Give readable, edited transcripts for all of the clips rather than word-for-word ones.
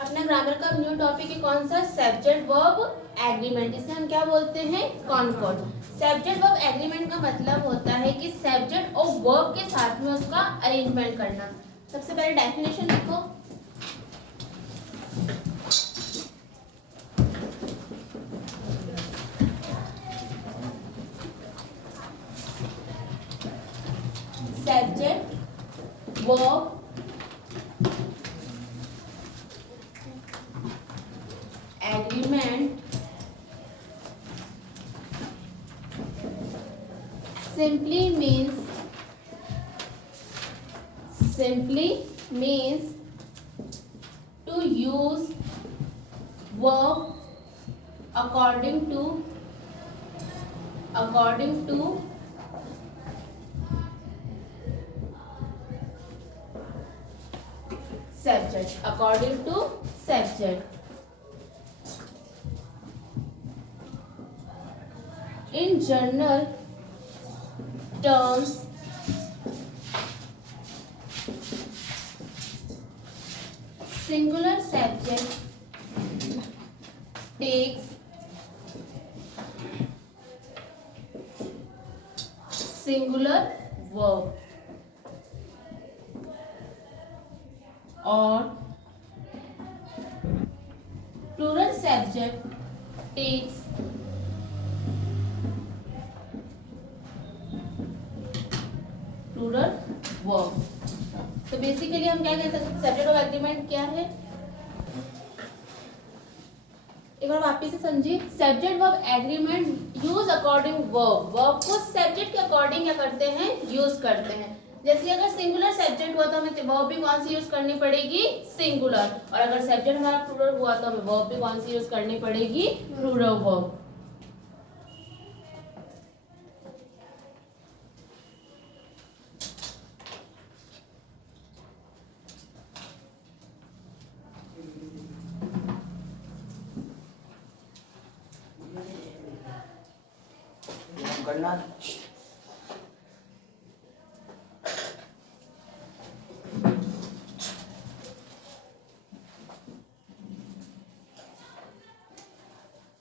अपना ग्रामर का new topic है कौन सा? Subject verb agreement. इसे हम क्या बोलते हैं? कॉनकॉर्ड। सब्जेक्ट वर्ब एग्रीमेंट का मतलब होता है कि सब्जेक्ट और वर्ब के साथ में उसका अरेंजमेंट करना। सबसे पहले डेफिनेशन देखो। Subject verb agreement simply means to use verb according to subject in general terms. Singular subject takes singular verb or plural subject takes plural verb। तो बेसिकली हम क्या कह सकते हैं? सब्जेक्ट ऑफ एग्रीमेंट क्या है? एक बार वापिस से समझिए। Subject verb agreement use according verb. Verb को सब्जेक्ट के अकॉर्डिंग क्या करते हैं? यूज करते हैं। जैसे अगर सिंगुलर सब्जेक्ट हुआ तो हमें वर्ब भी कौन सी यूज करनी पड़ेगी? सिंगुलर। और अगर सब्जेक्ट हमारा प्लूरल हुआ तो हमें वर्ब भी कौन सी यूज करनी पड़ेगी? Plural verb.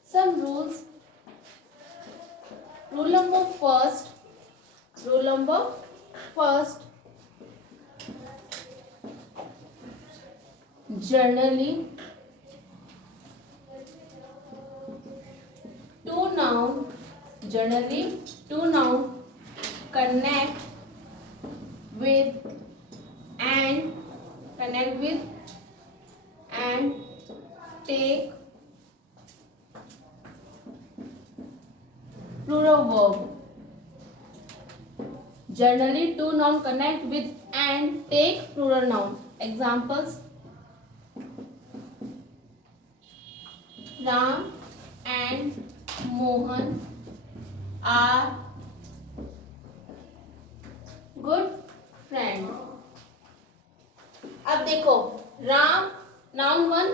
Some rules. Rule number first. Generally, two noun connect with and take plural verb. Generally, two noun connect with and take plural noun. Examples: Ram and Mohan are good friend। अब देखो, Ram noun one,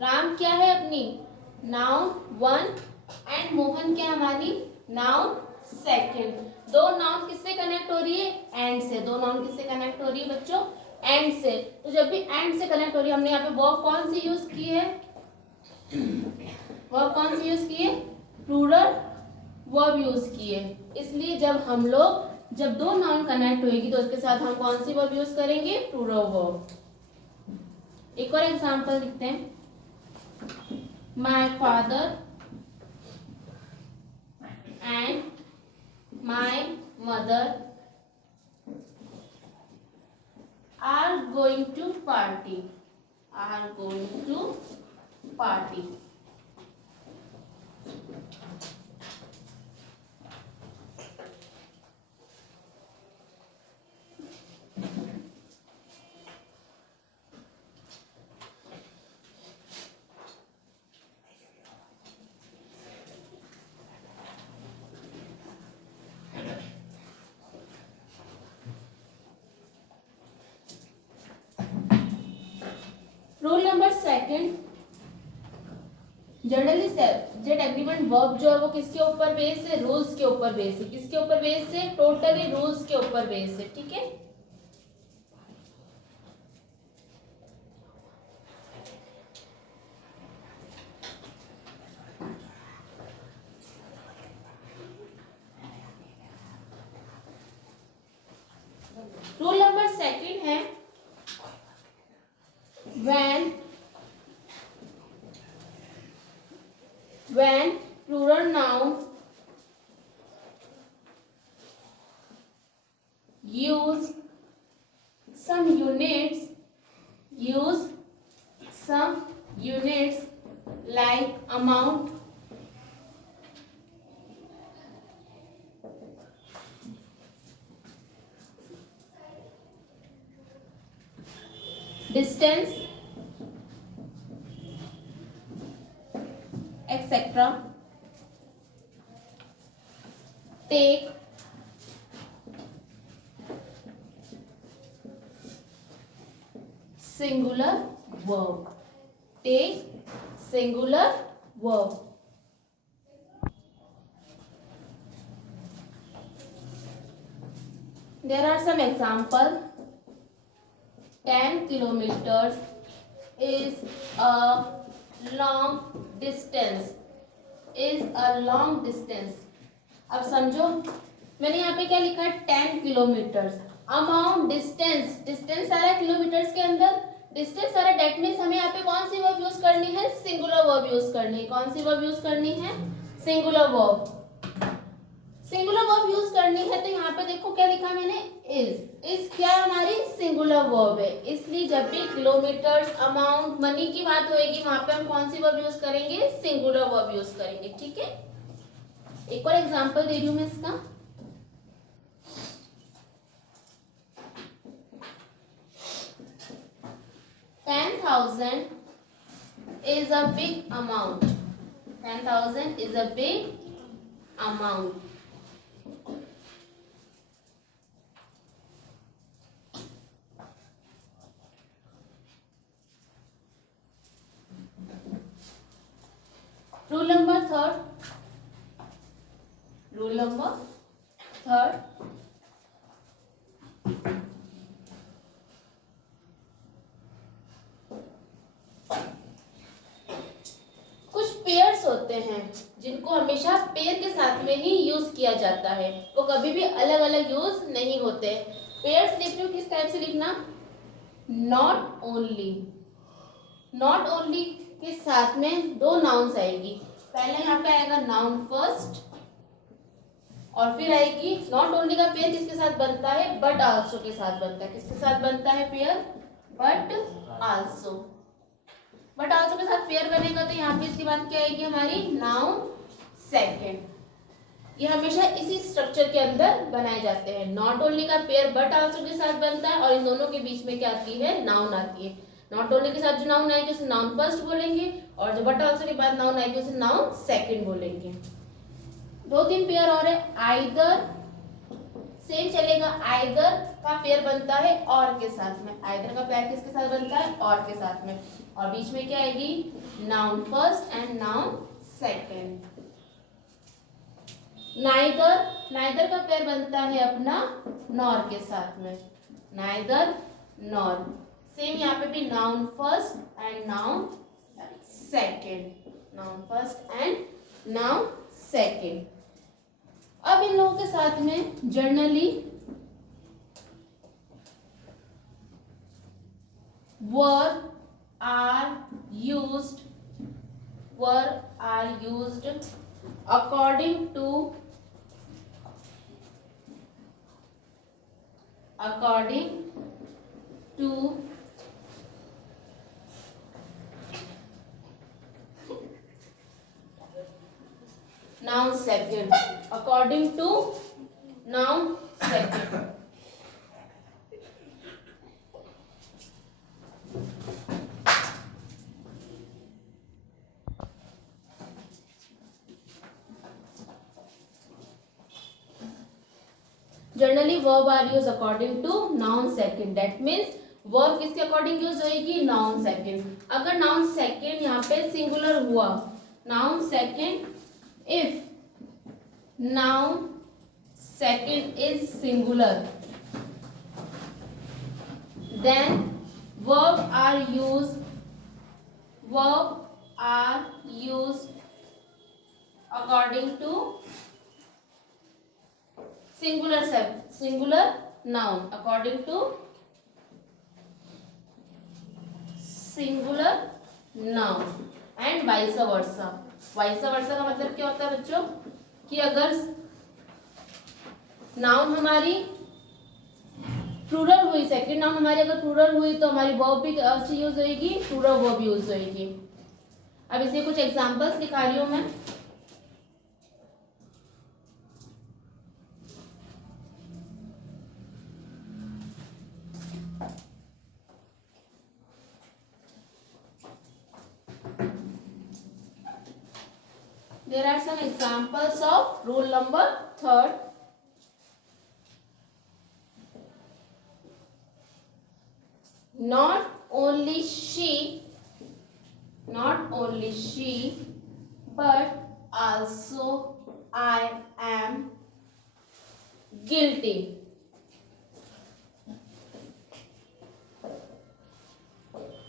Ram क्या है अपनी? Noun one. And Mohan क्या हमारी? Noun second. दो नाउन किससे कनेक्ट हो रही है? एंड से। दो नाउन किससे कनेक्ट हो रही है बच्चों? एंड से। तो जब भी एंड से कनेक्ट हो रही है, हमने यहाँ पे वर्ब कौन सी यूज की है? वर्ब कौन सी यूज की है? प्लूरल वर्ब यूज की है। इसलिए जब दो नाउन कनेक्ट होगी तो उसके साथ हम कौन सी वर्ब यूज करेंगे? Plural verb. एक और एग्जांपल लिखते हैं। My father and my mother are going to party. Rule number second, generally subject agreement verb जो है वो किसके ऊपर बेस है? रूल्स के ऊपर बेस है। किसके ऊपर बेस है? टोटली रूल्स के ऊपर बेस है। ठीक है। रूल नंबर सेकंड है when plural noun use some units like amount, distance, etc. Take, singular verb. Take, singular verb. There are some examples. 10 kilometers is a long distance. अब समझो, मैंने यहाँ पे क्या लिखा है 10 किलोमीटर्स. अमाउंट, डिस्टेंस आ रहा है किलोमीटर्स के अंदर, डिस्टेंस आ रहा है. डेट मीन्स हमें यहाँ पे कौन सी वर्ब यूज करनी है? सिंगुलर वर्ब यूज करनी है. कौन सी वर्ब यूज करनी है? सिंगुलर वर्ब यूज करनी है. तो यहाँ पे देखो क्या लिखा मैंने, इज क्या हमारी सिंगुलर वर्ब है. इसलिए जब भी किलोमीटर्स, अमाउंट, मनी की बात होगी वहां पे हम कौन सी वर्ब यूज करेंगे? सिंगुलर वर्ब यूज करेंगे. ठीक है, एक और एग्जांपल दे रही हूं मैं इसका. $10,000 is a big amount. 10,000 is a big amount. Rule number third. कुछ पेयर्स होते हैं जिनको हमेशा पेयर के साथ में ही यूज किया जाता है, वो कभी भी अलग अलग यूज नहीं होते. पेयर्स लिख रही हूँ, किस टाइप से लिखना? नॉट ओनली के साथ में दो नाउन्स आएगी. पहले यहाँ पे आएगा नाउन फर्स्ट और फिर आएगी नॉट ओनली का पेयर किसके साथ बनता है? बट आल्सो के साथ बनता है. किसके साथ बनता है पेयर? बट आल्सो के साथ पेयर बनेगा. तो यहाँ पे इसके बाद क्या आएगी हमारी? Noun second. ये हमेशा इसी स्ट्रक्चर के अंदर बनाए जाते हैं. नॉट ओनली का पेयर बट आल्सो के साथ बनता है और इन दोनों के बीच में क्या आती है? नाउन आती है. नॉट ओनली के साथ जो नाउन आएगी उसे नाउन फर्स्ट बोलेंगे और जो बट आल्सो के बाद नाउन आएगी उसे नाउन सेकंड बोलेंगे. दो तीन पेयर और है. आइदर, सेम चलेगा. आइदर का पेयर बनता है और के साथ में. आइदर का पेयर किसके साथ बनता है? और के साथ में. और बीच में क्या आएगी? Noun first and noun second. Neither का पेयर बनता है अपना नॉर के साथ में. Neither, nor. सेम यहाँ पे भी noun first and noun second. अब इन लोगों के साथ में generally verb are used according to noun second. According to noun second. Generally verb are use according to noun second. That means verb किसके अकॉर्डिंग यूज होएगी? Noun second. अगर noun second यहाँ पे सिंगुलर हुआ, noun second, if noun second is singular then verb are use according to singular noun according to singular noun and vice versa. vice versa का मतलब क्या होता है बच्चों कि अगर नाउन हमारी प्लूरल हुई, सेकंड नाउन हमारी अगर प्लूरल हुई तो हमारी वर्ब भी से यूज होगी, प्लूरल वर्ब यूज होगी. अब इसे कुछ एग्जांपल्स दिखा रही हूं मैं. There are some examples of rule number 3. Not only she, but also I am guilty.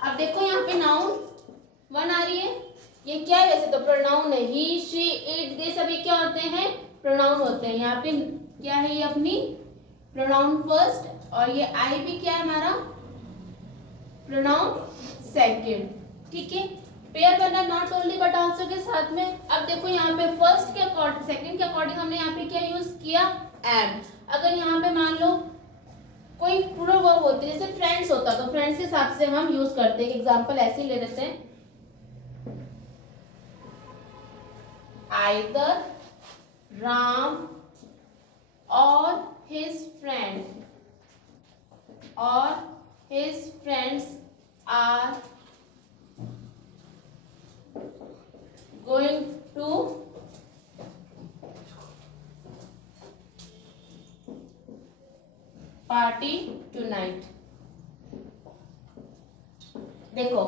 अब देखो यहाँ पे नाउन 1 आ रही है. ये क्या है? वैसे तो प्रोनाउन है. ही, शी, इट, ये सभी क्या होते हैं? प्रोनाउन होते हैं. यहाँ पे क्या है? ये अपनी प्रोनाउन फर्स्ट, और ये आई भी क्या है हमारा? Pronoun second. ठीक है. पेयर करना नॉट ओनली बट आल्सो के साथ में. अब देखो यहाँ पे फर्स्ट के अकॉर्डिंग, सेकंड के अकॉर्डिंग हमने यहाँ पे क्या यूज किया? एम. अगर यहाँ पे मान लो कोई प्लूरल वर्ब होती है, जैसे फ्रेंड्स होता, तो फ्रेंड्स के हिसाब से हम यूज करते हैं. एग्जांपल ऐसे ही ले लेते हैं. Either Ram or his friends are going to party tonight. देखो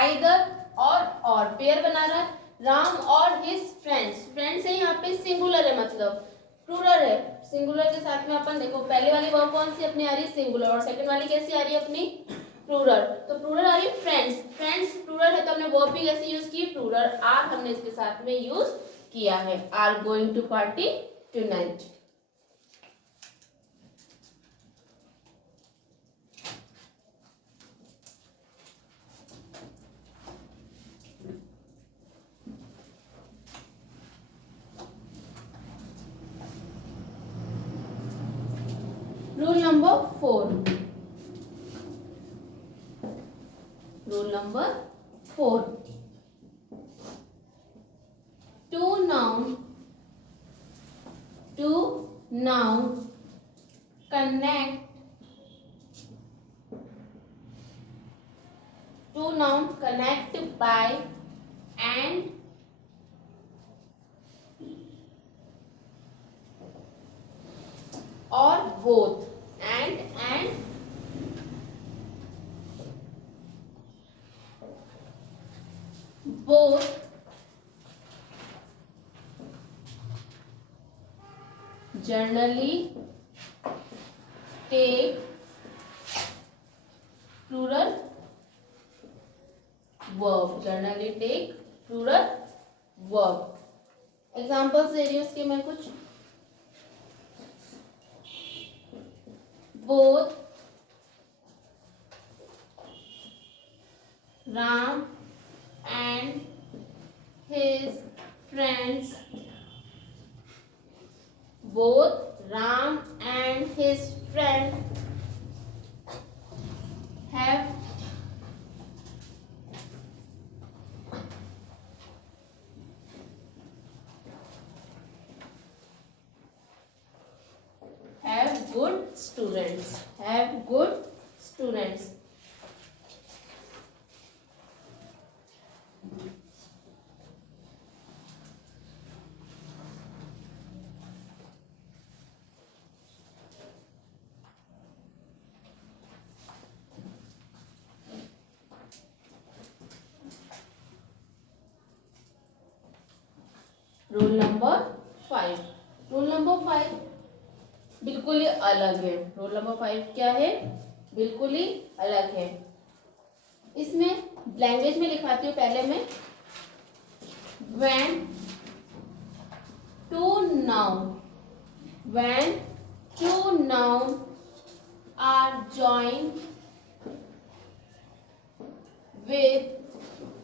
either और पेयर बना रहा है. राम और हिज फ्रेंड्स. फ्रेंड्स है यहाँ पे सिंगुलर है, मतलब प्लूरल है. सिंगुलर के साथ में अपन देखो पहले वाली वर्ब कौन सी अपनी आ रही है? सिंगुलर. और सेकंड वाली कैसी आ रही है अपनी? प्लूरल. तो प्लूरल आ रही है फ्रेंड्स. फ्रेंड्स प्लूरल है तो हमने वर्ब भी कैसे यूज की? प्लूरल. आर हमने इसके साथ में यूज किया है. Are going to party tonight. Rule number 4. Rule number 4. Two noun connect by and or both. And both generally take plural verb. Generally take plural verb. Examples दे रही हूँ उसके मैं कुछ. both Ram and his friends. Both Ram and his friend have good students. Have good students. Rule number 5. Rule number 5 बिल्कुल ही अलग है. Rule number 5 क्या है? बिल्कुल ही अलग है. इसमें लैंग्वेज में लिखाती हूँ पहले मैं. when two noun are joined with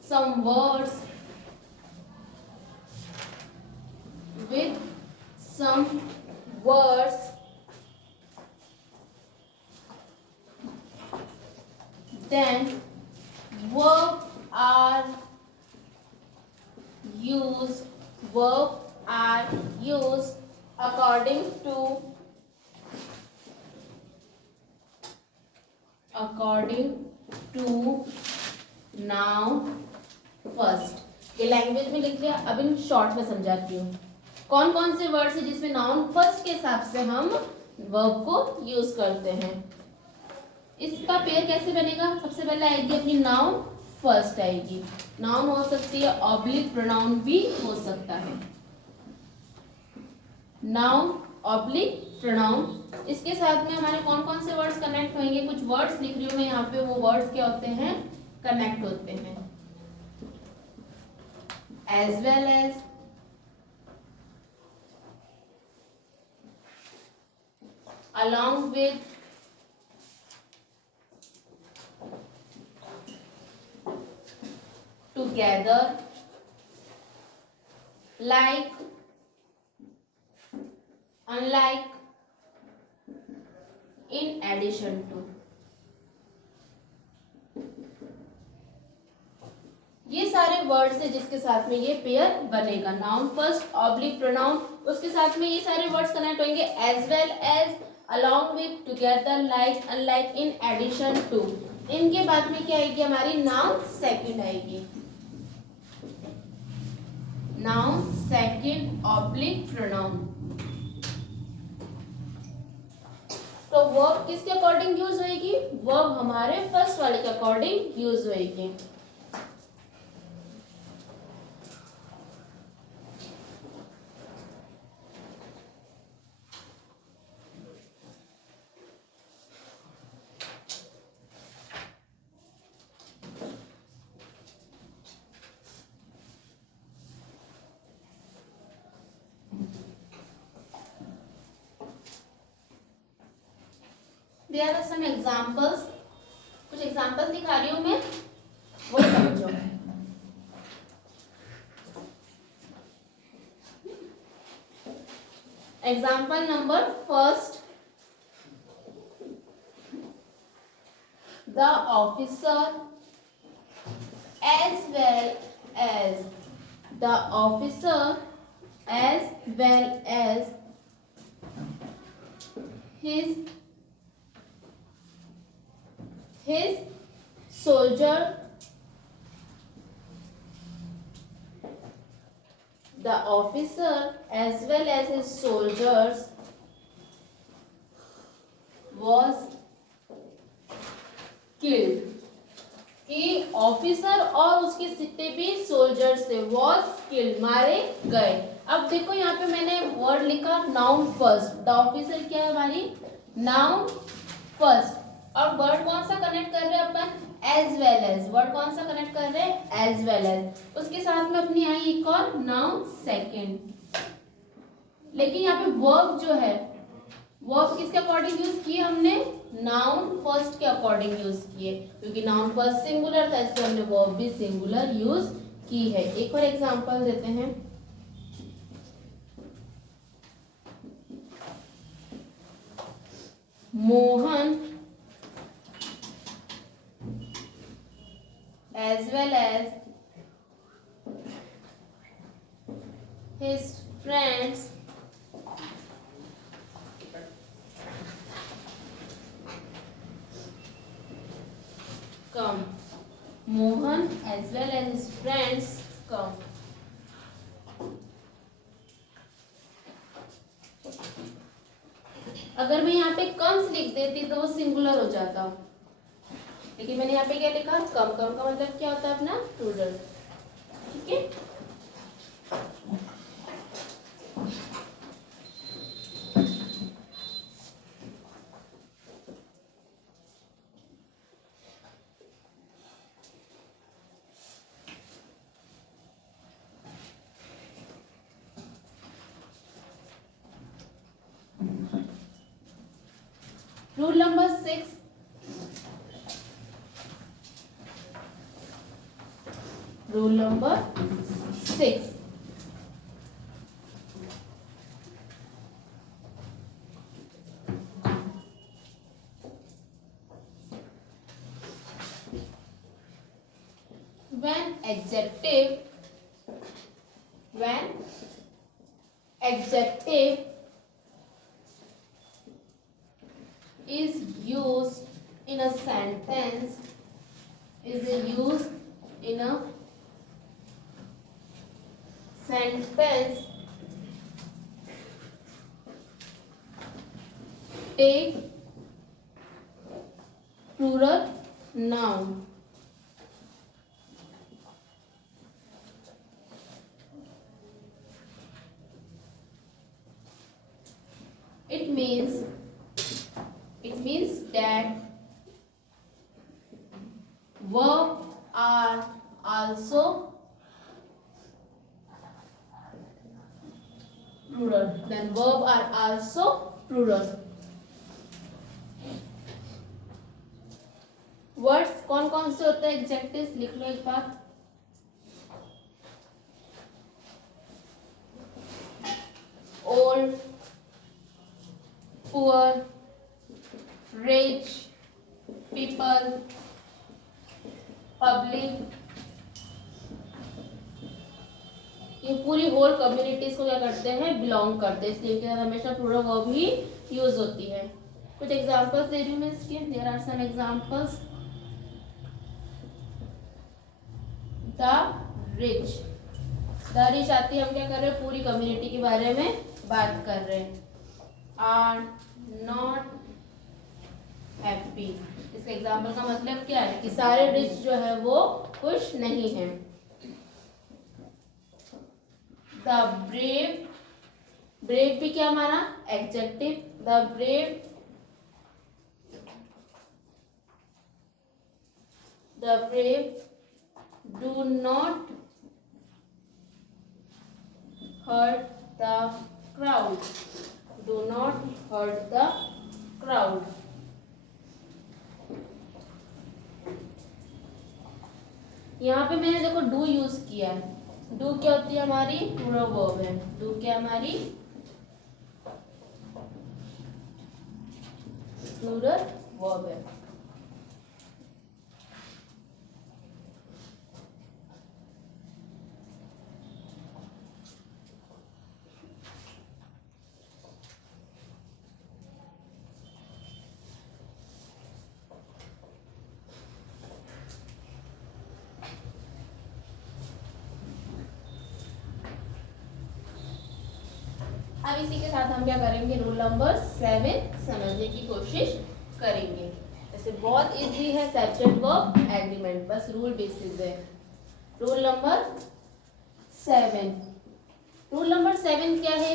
some words with some words then verb are used according to noun first. ये लैंग्वेज में लिख लिया। अब इन शॉर्ट में समझाती हूँ कौन कौन से वर्ड्स है जिसमें नाउन फर्स्ट के हिसाब से हम वर्ब को यूज करते हैं। इसका पेयर कैसे बनेगा? सबसे पहले आएगी अपनी नाउन फर्स्ट आएगी। नाउन हो सकती है, ऑब्लिक प्रोनाउन भी हो सकता है। नाउन ऑब्लिक प्रोनाउन, इसके साथ में हमारे कौन कौन से वर्ड्स कनेक्ट होंगे? कुछ वर्ड्स लिख रही हूँ मैं यहाँ पे, वो वर्ड्स क्या होते हैं? कनेक्ट होते हैं। As well as, along with, together, like, unlike, in addition to। ये सारे वर्ड्स है जिसके साथ में ये पेयर बनेगा। नाउन फर्स्ट, ऑब्लिक प्रोनाउन, उसके साथ में ये सारे वर्ड्स कनेक्ट होंगे। As well as, along with, together, like, unlike, in addition to. इनके बाद में क्या आएगी? हमारी नाउन सेकंड आएगी। Noun second oblique pronoun. तो वर्ब किसके अकॉर्डिंग यूज होएगी? वर्ब हमारे फर्स्ट वाले के अकॉर्डिंग यूज होएगी। There are some examples, कुछ एग्जाम्पल्स दिखा रही हूँ मैं, वो समझो। Example number first, the officer as well as, the officer as well as his soldier, the officer as well as his soldiers was killed। कि ऑफिसर और उसके जितने भी सोल्जर्स थे was killed, मारे गए। अब देखो यहाँ पे मैंने वर्ड लिखा नाउन फर्स्ट, द ऑफिसर क्या है हमारी? Noun first. और वर्ड कौन सा कनेक्ट कर रहे हैं अपन? As well as. वर्ड कौन सा कनेक्ट कर रहे हैं? As well as. उसके साथ में अपनी आई एक और नाउन सेकंड। लेकिन यहाँ पे वर्ब जो है, वर्ब किसके अकॉर्डिंग यूज किए हमने? नाउन फर्स्ट के अकॉर्डिंग यूज किए, क्योंकि नाउन फर्स्ट सिंगुलर था इसलिए हमने वर्ब भी सिंगुलर यूज की है। एक और एग्जांपल देते हैं। Mohan as well as his friends come। Mohan as well as his friends come। अगर मैं यहाँ पे कम्स लिख देती तो वो सिंगुलर हो जाता, लेकिन मैंने यहाँ पे क्या लिखा? कम। कम का मतलब क्या होता है अपना? प्लूरल। ठीक है। Rule number 6. Rule number 6. When adjective is used in a sentence, take plural noun. It means that verb are also plural. Then verb are also plural. Words कौन कौन से होते हैं एडजेक्टिव्स, लिख लो एक बार. Old, poor, rich, people, public. ये पूरी होल कम्युनिटीज को क्या करते हैं, बिलोंग करते हैं, इसलिए इनके साथ हमेशा प्लूरल वर्ब ही यूज होती है. कुछ एग्जांपल्स दे रही हूँ मैं इसके. There are some examples. The rich. The rich आती है, हम क्या कर रहे हैं, पूरी कम्युनिटी के बारे में बात कर रहे हैं. Are not happy. इस एग्जाम्पल का मतलब क्या है कि सारे रिच जो है वो खुश नहीं है. The brave. ब्रेव भी क्या हमारा adjective. The brave do not hurt the crowd. Do not hurt the crowd. यहाँ पे मैंने देखो डू यूज किया है. डू क्या होती है हमारी, प्लूरल वर्ब है. डू क्या हमारी प्लूरल वर्ब है. अब इसी के साथ हम क्या करेंगे, रूल नंबर 7 समझने की कोशिश करेंगे. जैसे बहुत इजी है, सब्जेक्ट वर्ब एग्रीमेंट, बस रूल बेसिस है. Rule number 7. रूल नंबर 7 क्या है,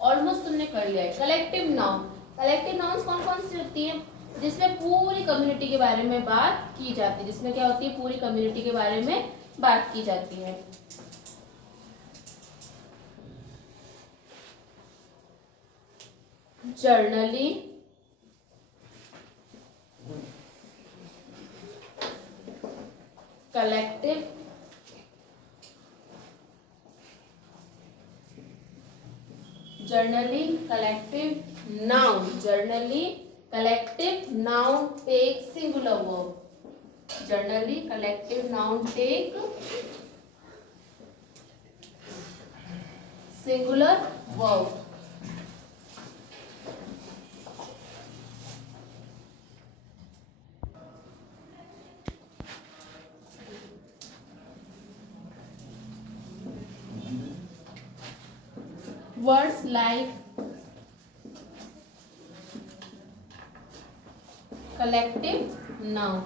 ऑलमोस्ट तुमने कर लिया है. Collective noun. कलेक्टिव नाउन्स कौन कौन सी होती है, जिसमें पूरी कम्युनिटी के बारे में बात की जाती है. जिसमें क्या होती है, पूरी कम्युनिटी के बारे में बात की जाती है. Generally, collective, noun. Generally collective noun take singular verb. Generally collective noun take singular verb. Words like collective noun,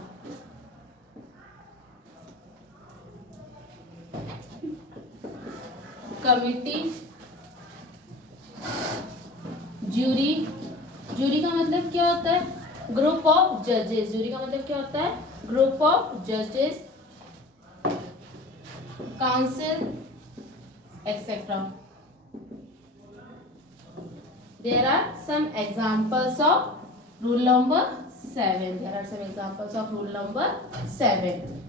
committee, jury. jury का मतलब क्या होता है, ग्रुप ऑफ जजेस. jury का मतलब क्या होता है, ग्रुप ऑफ जजेस, council etcetera. There are some examples of Rule number 7. There are some examples of rule number 7.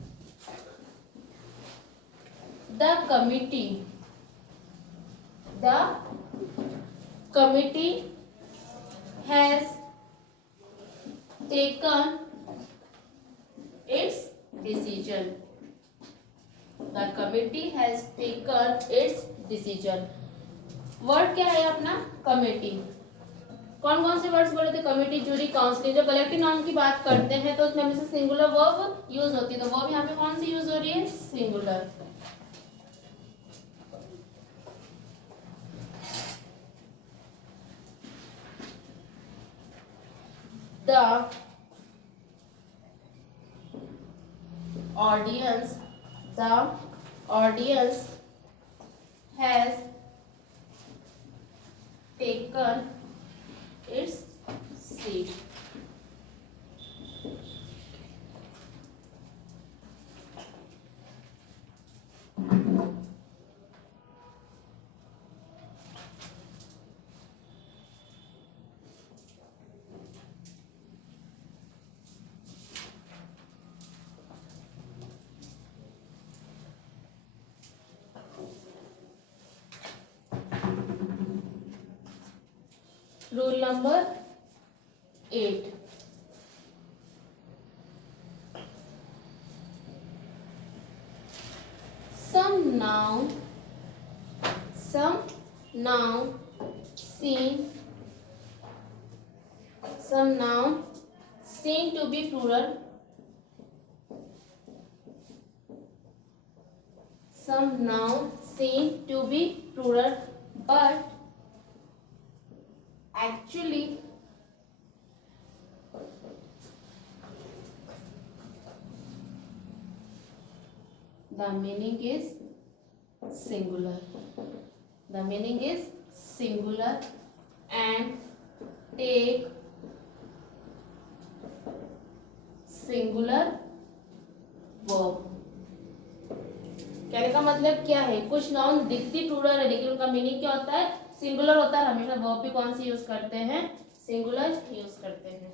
The committee has taken its decision. The committee has taken its decision. Word क्या है अपना? कमेटी. कौन कौन से words बोले थे? Committee, jury, counselling. जब collective noun की बात करते हैं तो उसमें हमेशा सिंगुलर वर्ब यूज होती है. तो वर्ब यहाँ पे कौन सी यूज हो रही है? Singular. The audience has taken its seat. Rule number 8. Some noun seen to be plural. Some noun seen to be plural, but actually the meaning is singular. The meaning is singular and take singular verb. कहने का मतलब क्या है? कुछ नाउन दिखती प्लूरल है लेकिन उनका मीनिंग क्या होता है? सिंगुलर होता है. हमेशा वर्ब भी कौन सी यूज करते हैं? सिंगुलर यूज करते हैं.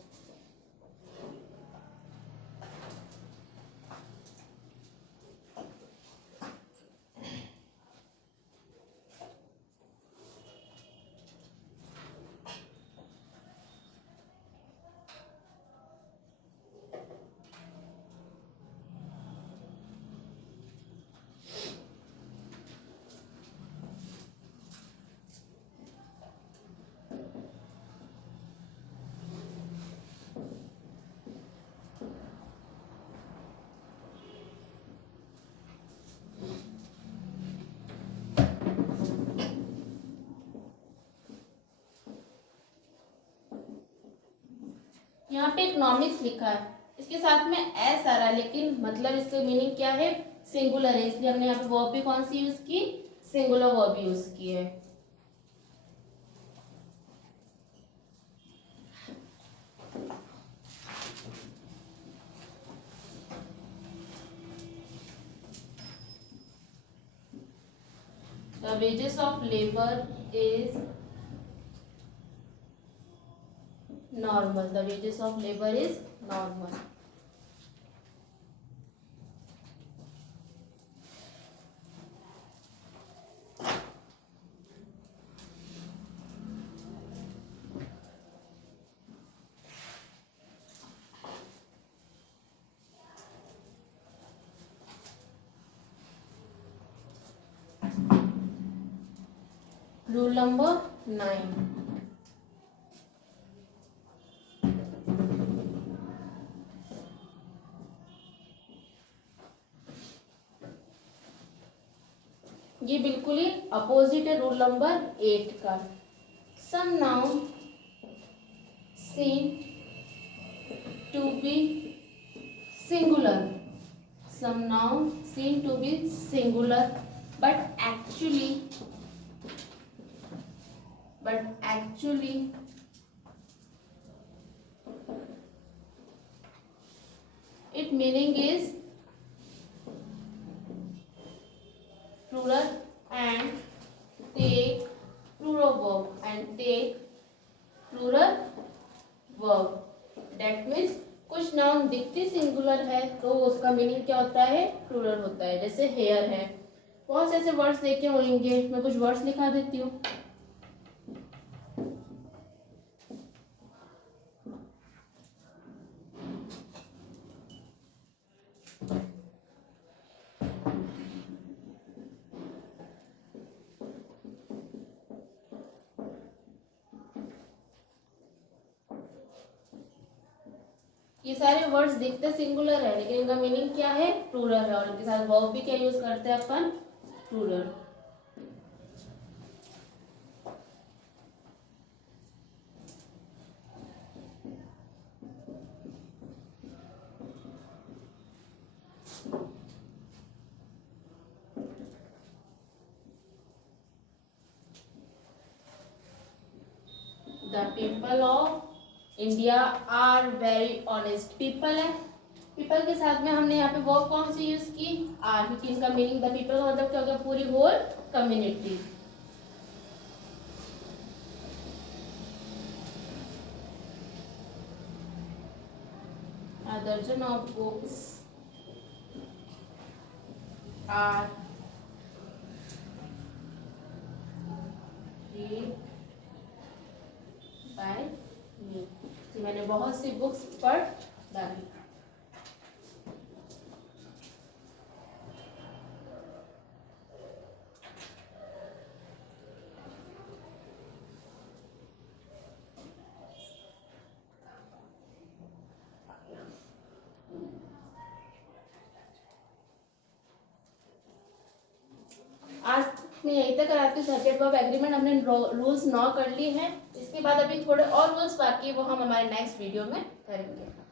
यहाँ पे इकोनॉमिक्स लिखा है, इसके साथ में एस आ रहा है लेकिन मतलब इसका मीनिंग क्या है? सिंगुलर है. इसलिए हमने यहाँ पे वर्ब भी कौन सी यूज की? सिंगुलर वर्ब यूज की है. The wages of labor is normal. The wages of labor is normal. Rule number 9. ये बिल्कुल ही अपोजिट है रूल नंबर 8 का. Some noun seem to be singular. Some noun seem to be singular but actually its meaning is plural and take plural verb that means कुछ नाउन दिखती सिंगुलर है तो उसका मीनिंग क्या होता है, प्लूरल होता है। जैसे हेयर है, बहुत से ऐसे वर्ड्स देखे होंगे, मैं कुछ वर्ड्स लिखा देती हूँ। ये सारे वर्ड्स दिखते सिंगुलर है लेकिन इनका मीनिंग क्या है, प्लूरल है। और इनके साथ वर्ब भी क्या यूज करते हैं अपन, plural. The people of India are very honest. People है, पीपल के साथ में हमने यहाँ पे वर्ब कौन सी यूज की, आर, क्योंकि इनका मीनिंग द पीपल का मतलब क्या हो गया, पूरी whole community. A dozen of books are read by me। मैंने बहुत सी बुक्स पढ़ डाली। आज मैं यहीं तक कराती हूँ। सब्जेक्ट वर्ब एग्रीमेंट हमने रूल्स 9 कर लिए हैं। इसके बाद अभी थोड़े और रूल्स बाकी है, वो हम हमारे नेक्स्ट वीडियो में करेंगे।